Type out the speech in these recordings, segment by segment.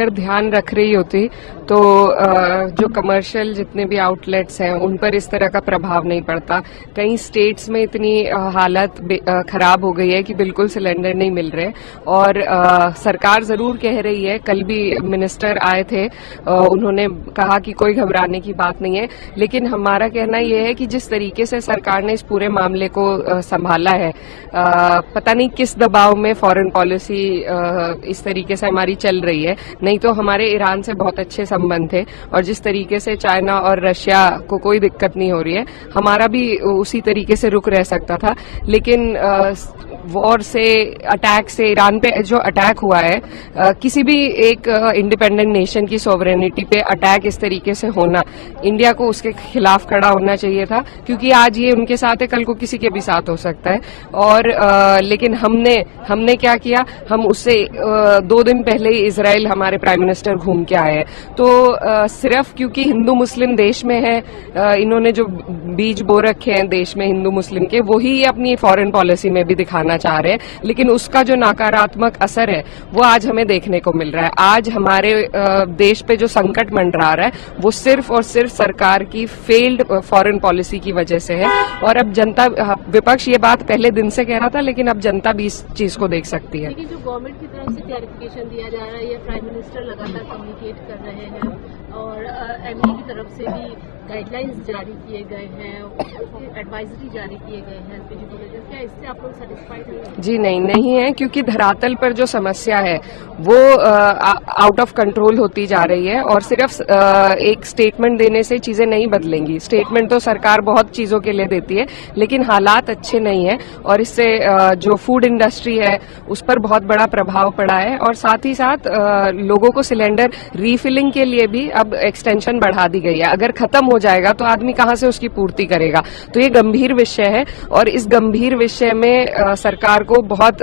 अगर ध्यान रख रही होती तो जो कमर्शियल जितने भी आउटलेट्स हैं उन पर इस तरह का प्रभाव नहीं पड़ता। कई स्टेट्स में इतनी हालत खराब हो गई है कि बिल्कुल सिलेंडर नहीं मिल रहे और सरकार जरूर कह रही है, कल भी मिनिस्टर आए थे, उन्होंने कहा कि कोई घबराने की बात नहीं है, लेकिन हमारा कहना यह है कि जिस तरीके से सरकार ने इस पूरे मामले को संभाला है, पता नहीं किस दबाव में फॉरेन पॉलिसी इस तरीके से हमारी चल रही है। नहीं तो हमारे ईरान से बहुत अच्छे संबंध थे और जिस तरीके से चाइना और रशिया को कोई दिक्कत नहीं हो रही है, हमारा भी उसी तरीके से रुक रह सकता था। लेकिन वॉर से, अटैक से, ईरान पे जो अटैक हुआ है, किसी भी एक इंडिपेंडेंट नेशन की सोवरेनिटी पे अटैक इस तरीके से होना, इंडिया को उसके खिलाफ खड़ा होना चाहिए था, क्योंकि आज ये उनके साथ है, कल को किसी के भी साथ हो सकता है। और लेकिन हमने क्या किया, हम उससे 2 दिन पहले ही इजराइल हमारे प्राइम मिनिस्टर घूम के आए हैं। तो सिर्फ क्योंकि हिंदू मुस्लिम देश में है, इन्होंने जो बीज बो रखे हैं देश में हिंदू मुस्लिम के, वही अपनी फॉरेन पॉलिसी में भी दिखाना चाह रहे हैं, लेकिन उसका जो नकारात्मक असर है वो आज हमें देखने को मिल रहा है। आज हमारे देश पे जो संकट मंडरा रहा है वो सिर्फ और सिर्फ सरकार की फेल्ड फॉरेन पॉलिसी की वजह से है। और अब जनता, विपक्ष ये बात पहले दिन से कह रहा था, लेकिन अब जनता भी इस चीज को देख सकती है। लेकिन जो गवर्नमेंट की तरफ से क्लैरिफिकेशन दिया जा रहा है, या प्राइम मिनिस्टर लगातार कम्युनिकेट कर रहे हैं और एमडी की तरफ से भी गाइडलाइंस जारी किए गए हैं, एडवाइजरी जारी किए गए हैं एलपीजी को लेकर, क्या इससे आप लोग सेटिस्फाइड हैं? जी नहीं है, क्योंकि धरातल पर जो समस्या है वो आउट ऑफ कंट्रोल होती जा रही है और सिर्फ एक स्टेटमेंट देने से चीजें नहीं बदलेंगी। स्टेटमेंट तो सरकार बहुत चीजों के लिए देती है, लेकिन हालात अच्छे नहीं है और इससे जो फूड इंडस्ट्री है उस पर बहुत बड़ा प्रभाव पड़ा है। और साथ ही साथ लोगों को सिलेंडर रीफिलिंग के लिए भी अब एक्सटेंशन बढ़ा दी गई है। अगर खत्म हो जाएगा तो आदमी कहां से उसकी पूर्ति करेगा। तो ये गंभीर विषय है और इस गंभीर विषय में सरकार को बहुत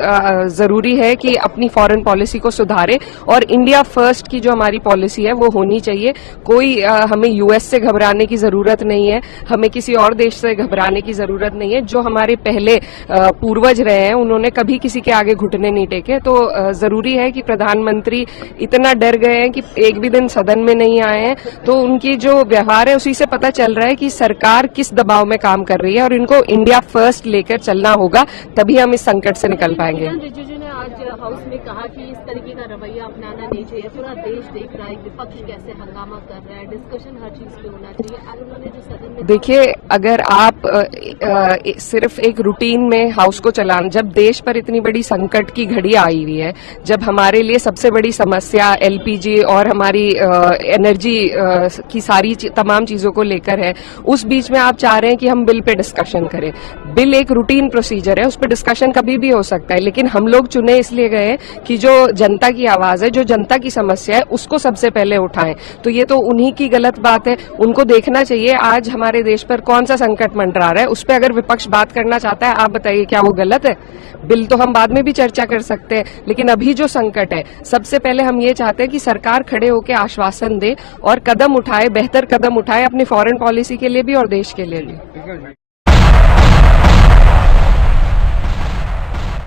जरूरी है कि अपनी फॉरेन पॉलिसी को सुधारे और इंडिया फर्स्ट की जो हमारी पॉलिसी है वो होनी चाहिए। कोई हमें यूएस से घबराने की जरूरत नहीं है, हमें किसी और देश से घबराने की जरूरत नहीं है। जो हमारे पहले पूर्वज रहे हैं उन्होंने कभी किसी के आगे घुटने नहीं टेके। तो जरूरी है कि प्रधानमंत्री इतना डर गए हैं कि एक भी दिन सदन में नहीं आए हैं, तो उनकी जो व्यवहार है उसी से पता चल रहा है कि सरकार किस दबाव में काम कर रही है और इनको इंडिया फर्स्ट लेकर चलना होगा, तभी हम इस संकट से निकल पाएंगे। रिजिजू ने आज हाउस में कहा कि इस तरीके का रवैया अपनाना नहीं चाहिए, पूरा देश देख रहा है विपक्ष कैसे हंगामा कर रहा है, डिस्कशन हर चीज पे होना चाहिए। आज उन्होंने जो सदन में, देखिए, अगर आप सिर्फ एक रूटीन में हाउस को चलाना, जब देश पर इतनी बड़ी संकट की घड़ी आई हुई है, जब हमारे लिए सबसे बड़ी समस्या एलपीजी और हमारी एनर्जी की सारी तमाम चीजों को लेकर है, उस बीच में आप चाह रहे हैं कि हम बिल पे डिस्कशन करें। बिल एक रूटीन प्रोसीजर है, उस पर डिस्कशन कभी भी हो सकता है, लेकिन हम लोग चुने इसलिए गए कि जो जनता की आवाज है, जो जनता की समस्या है, उसको सबसे पहले उठाएं। तो ये तो उन्हीं की गलत बात है, उनको देखना चाहिए आज हमारे देश पर कौन सा संकट मंडरा रहा है, उस पर अगर विपक्ष बात करना चाहता है, आप बताइए क्या वो गलत है? बिल तो हम बाद में भी चर्चा कर सकते हैं, लेकिन अभी जो संकट है, सबसे पहले हम ये चाहते हैं कि सरकार खड़े होकर आश्वासन दे और कदम उठाए, बेहतर कदम उठाए अपनी फॉरेन पॉलिसी के लिए भी और देश के लिए भी।